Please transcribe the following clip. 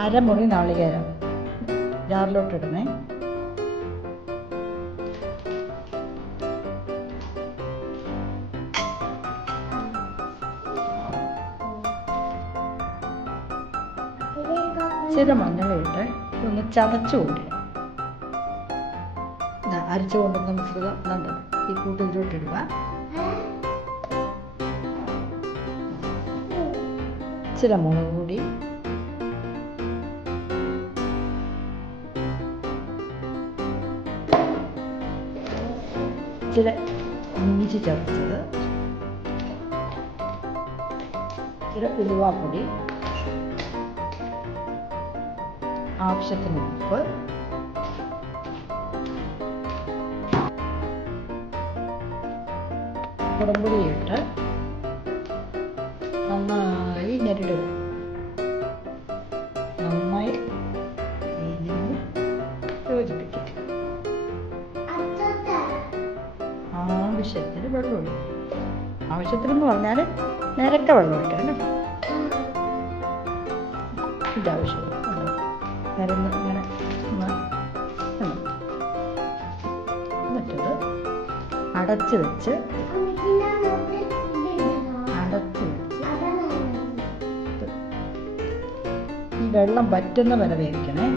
അരമുറി നാളികേരം ജാറിലോട്ടിടണേ. ഇച്ചിരി മഞ്ഞളിട്ട് ഒന്ന് ചതച്ചു കൊണ്ടുവരാം. അരച്ചു കൊണ്ടുവന്ന മിശ്രിതം നല്ലത് ഈ കൂട്ടിലോട്ടിടുക. ഇച്ചിരി മുളക് പൊടി, ഇച്ചിരി ഇഞ്ചി ചതച്ചത്, ഇച്ചിരി ഉലുവാപ്പൊടി, ആവശ്യത്തിന് ഉപ്പ്, കുടംപുളിയിട്ട് നന്നായി ഞെരിടുക. നന്നായി യോജിപ്പിക്കുക. ആവശ്യത്തിന് വെള്ളം ഒഴിക്കുക. ആവശ്യത്തിനെന്ന് പറഞ്ഞാൽ നിരക്ക വെള്ളം ഒഴിക്കണം. ഇതാവശ്യം നിരന്ന് ഇങ്ങനെ എന്നിട്ടത് അടച്ച് വെച്ച് ഈ വെള്ളം വറ്റുന്ന വരെ വേവിക്കണേ.